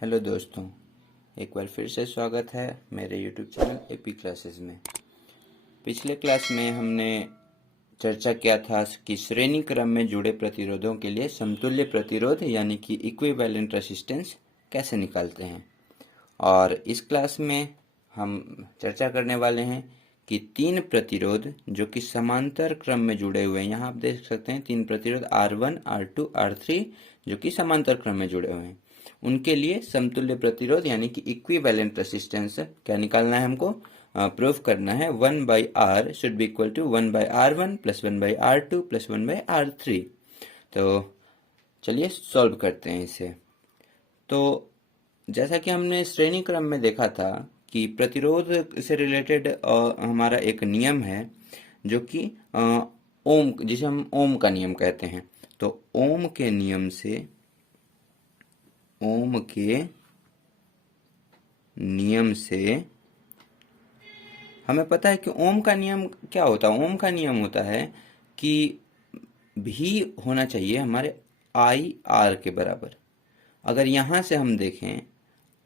Hello दोस्तों, एक बार फिर से स्वागत है मेरे यूट्यूब चैनल एपी क्लासेस में। पिछले क्लास में हमने चर्चा किया था कि श्रेणी क्रम में जुड़े प्रतिरोधों के लिए समतुल्य प्रतिरोध यानी कि इक्विवेलेंट रेसिस्टेंस कैसे निकालते हैं। और इस क्लास में हम चर्चा करने वाले हैं कि तीन प्रतिरोध जो कि समांतर क्रम में जुड़े हुए हैं। यहाँ आप देख सकते हैं तीन प्रतिरोध R1, R2, R3 जो कि समांतर क्रम में जुड़े हुए हैं। उनके लिए समतुल्य प्रतिरोध यानी कि इक्विवेलेंट रेसिस्टेंस क्या निकालना है, हमको प्रूफ करना है 1/R should be equal to 1/R1 plus 1/R2 plus 1/R3। तो चलिए सॉल्व करते हैं इसे। तो जैसा कि हमने श्रेणी क्रम में देखा था कि प्रतिरोध से रिलेटेड हमारा एक नियम है जो कि ओम, जिसे हम ओम का नियम कहते हैं। तो ओम के नियम से हमें पता है कि ओम का नियम क्या होता है। ओम का नियम होता है कि भी होना चाहिए हमारे आई आर के बराबर। अगर यहाँ से हम देखें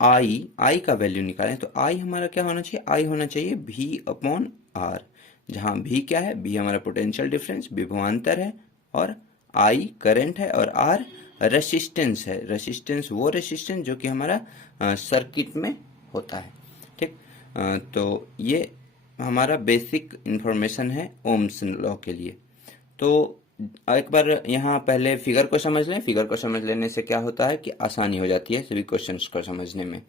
आई का वैल्यू निकालें तो आई हमारा क्या होना चाहिए, आई होना चाहिए भी अपॉन आर, जहाँ भी क्या है, भी हमारा पोटेंशियल डिफरेंस विभवांतर है और आई करंट है और आर रेसिस्टेंस है। रेसिस्टेंस वो रेसिस्टेंस जो कि हमारा सर्किट में होता है। ठीक, तो ये हमारा बेसिक इंफॉर्मेशन है ओम्स लॉ के लिए। तो एक बार यहाँ पहले फिगर को समझ लें। फिगर को समझ लेने से क्या होता है कि आसानी हो जाती है सभी क्वेश्चंस को समझने में।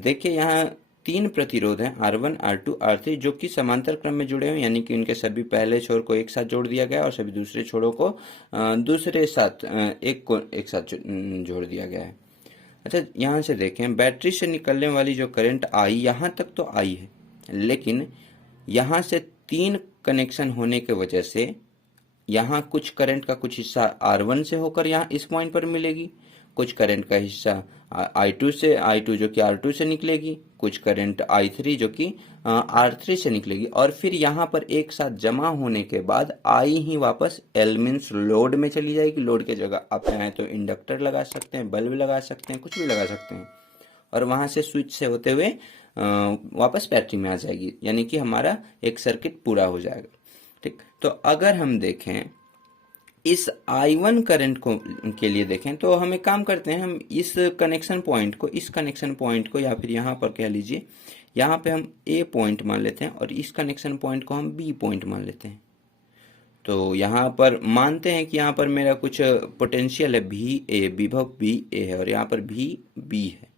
देखिए यहाँ तीन प्रतिरोध हैं R1, R2, R3 जो कि समांतर क्रम में जुड़े हुए, यानी कि उनके सभी पहले छोर को एक साथ जोड़ दिया गया और सभी दूसरे छोरों को दूसरे साथ एक साथ जोड़ दिया गया है। अच्छा, यहाँ से देखें बैटरी से निकलने वाली जो करंट आई, यहाँ तक तो आई है, लेकिन यहाँ से तीन कनेक्शन होने के वजह से यहाँ कुछ करंट का कुछ हिस्सा R1 से होकर यहाँ इस पॉइंट पर मिलेगी, कुछ करंट का हिस्सा I2 जो कि R2 से निकलेगी, कुछ करंट I3 जो कि R3 से निकलेगी, और फिर यहाँ पर एक साथ जमा होने के बाद I ही वापस L मीन्स लोड में चली जाएगी। लोड की जगह आप चाहें तो इंडक्टर लगा सकते हैं, बल्ब लगा सकते हैं, कुछ भी लगा सकते हैं, और वहाँ से स्विच से होते हुए वापस बैटरी में आ जाएगी, यानी कि हमारा एक सर्किट पूरा हो जाएगा। ठीक, तो अगर हम देखें इस I1 करंट को के लिए देखें तो हम एक काम करते हैं, हम इस कनेक्शन पॉइंट को या फिर यहाँ पर कह लीजिए, यहाँ पे हम A पॉइंट मान लेते हैं और इस कनेक्शन पॉइंट को हम B पॉइंट मान लेते हैं। तो यहाँ पर मानते हैं कि यहाँ पर मेरा कुछ पोटेंशियल है VA, विभव VA है, और यहाँ पर VB है,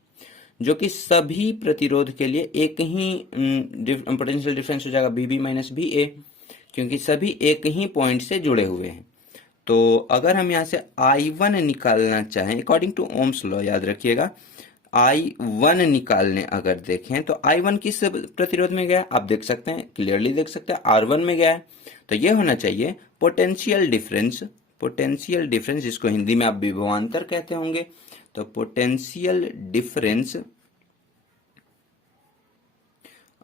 जो कि सभी प्रतिरोध के लिए एक ही पोटेंशियल डिफरेंस हो जाएगा VB माइनस VA, क्योंकि सभी एक ही पॉइंट से जुड़े हुए हैं। तो अगर हम यहाँ से I1 निकालना चाहें अकॉर्डिंग टू ओम्स लॉ, याद रखिएगा, I1 निकालने अगर देखें तो I1 किस प्रतिरोध में गया, आप देख सकते हैं, क्लियरली देख सकते हैं, R1 में गया है। तो ये होना चाहिए पोटेंशियल डिफरेंस जिसको हिंदी में आप विभवांतर कहते होंगे। तो पोटेंशियल डिफरेंस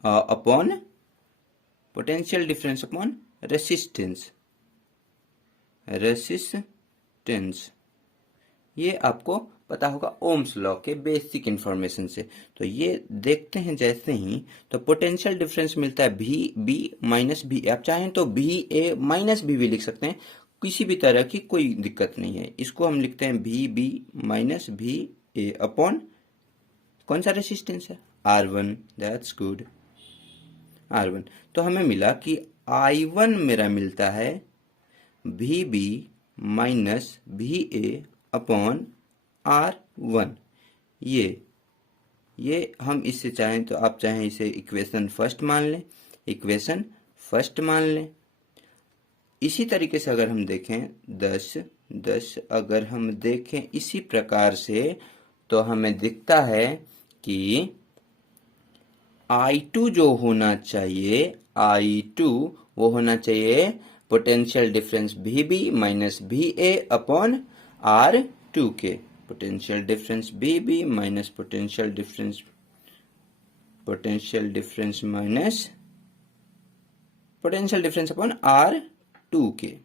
अपॉन रेसिस्टेंस, ये आपको पता होगा ओम्स लॉ के बेसिक इंफॉर्मेशन से। तो ये देखते हैं जैसे ही, तो पोटेंशियल डिफरेंस मिलता है VB माइनस VA। आप चाहें तो VA माइनस VB लिख सकते हैं, किसी भी तरह की कोई दिक्कत नहीं है। इसको हम लिखते हैं VB माइनस VA अपॉन कौन सा रेसिस्टेंस है, R1। That's good, R1। तो हमें मिला कि I1 मेरा मिलता है VB minus VA upon R1। ये हम इससे चाहें तो आप चाहें इसे इक्वेशन फर्स्ट मान लें। इसी तरीके से अगर हम देखें 10 अगर हम देखें इसी प्रकार से, तो हमें दिखता है कि I2 जो होना चाहिए, I2 वो होना चाहिए potential difference VB minus VA upon R2 के। Potential difference VB minus potential difference upon R2 के।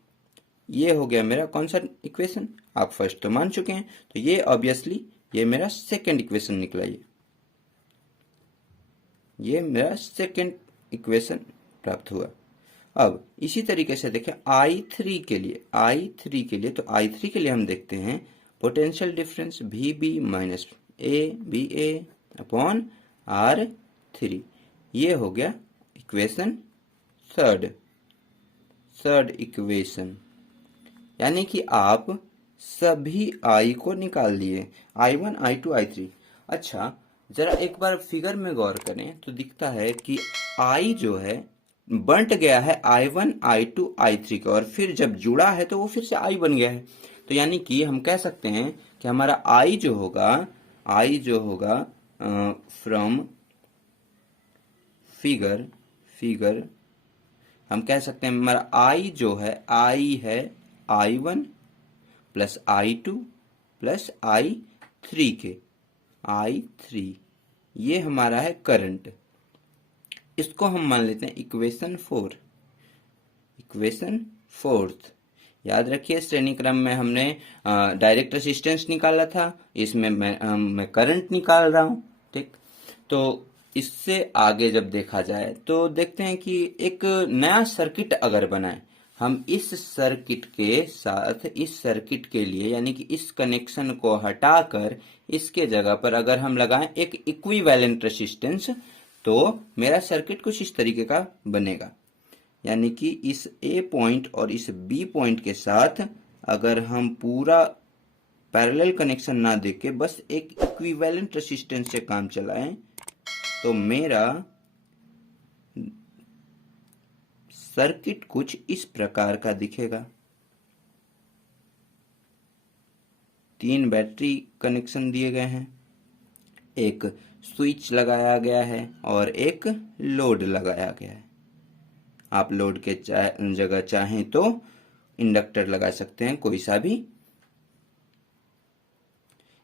ये हो गया मेरा कौन सा इक्वेशन, आप फर्स्ट तो मान चुके हैं, तो ये ऑब्वियसली ये मेरा सेकेंड इक्वेशन निकला। ये मेरा सेकेंड इक्वेशन प्राप्त हुआ। अब इसी तरीके से देखें I3 के लिए, तो I3 के लिए हम देखते हैं potential difference VB minus ABA upon R3। ये हो गया इक्वेशन थर्ड इक्वेशन। यानी कि आप सभी I को निकाल लिए, I1 I2 I3। अच्छा, जरा एक बार फिगर में गौर करें तो दिखता है कि I जो है बंट गया है I1 I2 I3 का, और फिर जब जुड़ा है तो वो फिर से I बन गया है। तो यानी कि हम कह सकते हैं कि हमारा I जो होगा फ्रॉम फिगर हम कह सकते हैं हमारा I जो है I1 plus I2 plus I3 के I3, ये हमारा है करंट। इसको हम मान लेते हैं इक्वेशन फोर्थ। याद रखिए श्रेणी क्रम में हमने डायरेक्ट रेजिस्टेंस निकाला था, इसमें मैं करंट निकाल रहा हूं। ठीक, तो इससे आगे जब देखा जाए तो देखते हैं कि एक नया सर्किट अगर बनाए हम, इस सर्किट के साथ इस सर्किट के लिए यानी कि इस कनेक्शन को हटाकर इसके जगह पर अगर हम लगाएं एक इक्विवेलेंट रेजिस्टेंस, तो मेरा सर्किट कुछ इस तरीके का बनेगा। यानी कि इस A पॉइंट और इस B पॉइंट के साथ अगर हम पूरा पैरेलल कनेक्शन ना देके बस एक इक्विवेलेंट रेजिस्टेंस से काम चलाएं, तो मेरा सर्किट कुछ इस प्रकार का दिखेगा। 3 बैटरी कनेक्शन दिए गए हैं, एक स्विच लगाया गया है और एक लोड लगाया गया है। आप लोड के जगह चाहें तो इंडक्टर लगा सकते हैं, कोई सा भी।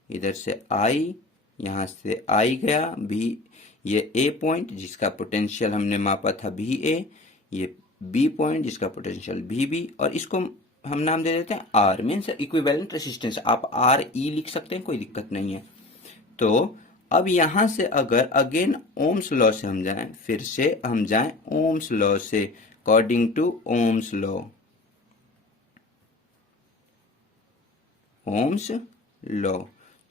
इधर से I, यहां से I गया B, ये A पॉइंट जिसका पोटेंशियल हमने मापा था VA, ये B पॉइंट जिसका पोटेंशियल VB, और इसको हम नाम दे देते हैं R, मीन्स इक्विवेलेंट रेजिस्टेंस। आप RE लिख सकते हैं, कोई दिक्कत नहीं है। तो अब यहां से अगर अगेन ओम्स लॉ से हम जाएं, फिर से हम जाएं ओम्स लॉ से, अकॉर्डिंग टू ओम्स लॉ,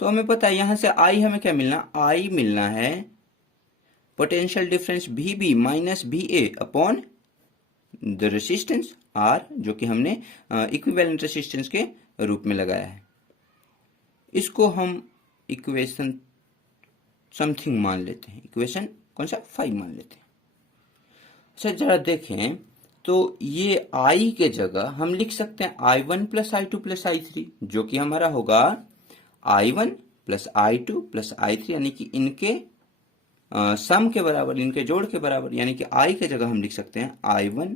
तो हमें पता है यहां से I हमें क्या मिलना, I मिलना है potential difference VB minus VA upon the resistance R, जो कि हमने इक्विवेलेंट रेजिस्टेंस के रूप में लगाया है। इसको हम इक्वेशन समथिंग मान लेते हैं, इक्वेशन कौन सा 5 मान लेते हैं। अच्छा, जरा देखें तो ये I के जगह हम लिख सकते हैं I1 plus I2 plus I3, जो कि हमारा होगा I1 plus I2 plus I3, यानी कि इनके सम के बराबर, इनके जोड़ के बराबर। यानी कि I के जगह हम लिख सकते हैं I1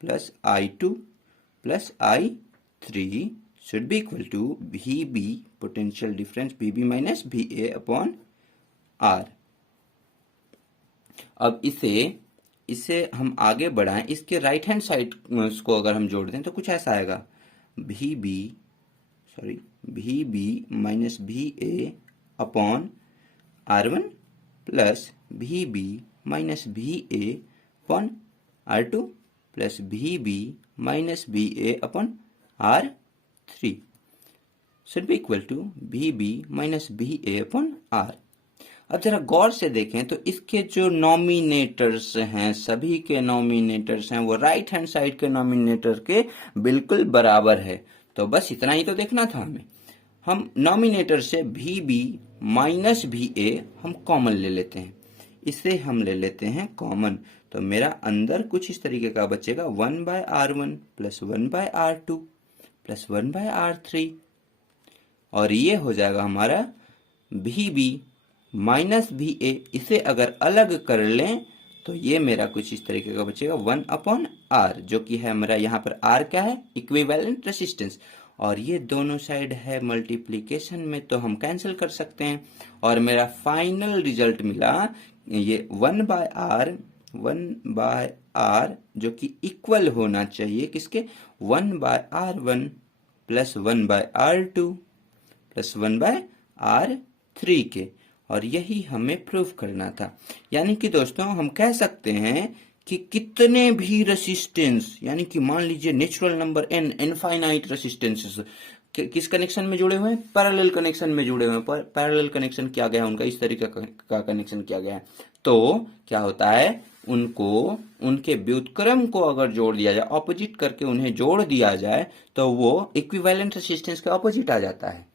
plus I2 plus I3 should be equal to VB potential difference VB minus VA upon R। अब इसे हम आगे बढ़ाएं, इसके राइट हैंड साइड को अगर हम जोड़ दें तो कुछ ऐसा आएगा, VB minus VA upon R1 plus VB minus VA upon R2 plus VB minus VA upon R3 should be equal to VB minus VA upon R। अब जरा गौर से देखें तो इसके जो नॉमिनेटर्स हैं, सभी के नॉमिनेटर्स हैं, वो राइट हैंड साइड के नॉमिनेटर के बिल्कुल बराबर है। तो बस इतना ही तो देखना था हमें। हम नॉमिनेटर से VB माइनस VA हम कॉमन ले लेते हैं, इसे हम ले लेते हैं कॉमन। तो मेरा अंदर कुछ इस तरीके का बचेगा 1/R1 plus 1/R2 plus 1/R3, और ये हो जाएगा हमारा VB माइनस VA। इसे अगर अलग कर लें तो ये मेरा कुछ इस तरीके का बचेगा 1/R, जो कि है मेरा, यहाँ पर R क्या है, इक्विवेलेंट रेजिस्टेंस, और ये दोनों साइड है मल्टीप्लिकेशन में, तो हम कैंसिल कर सकते हैं। और मेरा फाइनल रिजल्ट मिला ये 1/R जो कि इक्वल होना चाहिए किसके, 1/R1 plus 1/R2 plus 1/R 3 के, और यही हमें प्रूव करना था। यानी कि दोस्तों हम कह सकते हैं कि कितने भी रेसिस्टेंस, यानी कि मान लीजिए natural number n, infinite resistances किस कनेक्शन में जुड़े हुए हैं, पैरेलल कनेक्शन में जुड़े हुए हैं। पर पैरेलल कनेक्शन किया गया उनका, इस तरीके का कनेक्शन किया गया है, तो क्या होता है, उनको उनके व्युत्क्रम को अगर जोड़ दिया जाए, ऑपोजिट करके उन्हें जोड़ दिया जाए, तो वो इक्विवेलेंट रेसिस्टेंस के ऑपोजिट आ जाता है।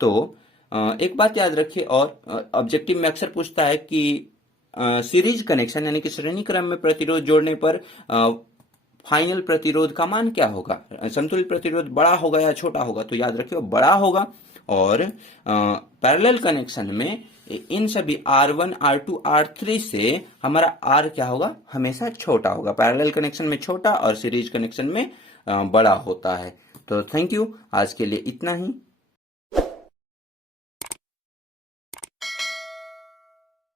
तो एक बात याद रखिए, और ऑब्जेक्टिव में अक्सर पूछता है कि सीरीज कनेक्शन यानी कि श्रेणी क्रम में प्रतिरोध जोड़ने पर फाइनल प्रतिरोध का मान क्या होगा, समतुल्य प्रतिरोध बड़ा होगा या छोटा होगा। तो याद रखिए बड़ा होगा। और पैरेलल कनेक्शन में इन सभी R1, R2, R3 से हमारा R क्या होगा, हमेशा छोटा होगा। पैरेलल कनेक्शन में छोटा और सीरीज कनेक्शन में बड़ा होता है। तो थैंक यू, आज के लिए इतना ही।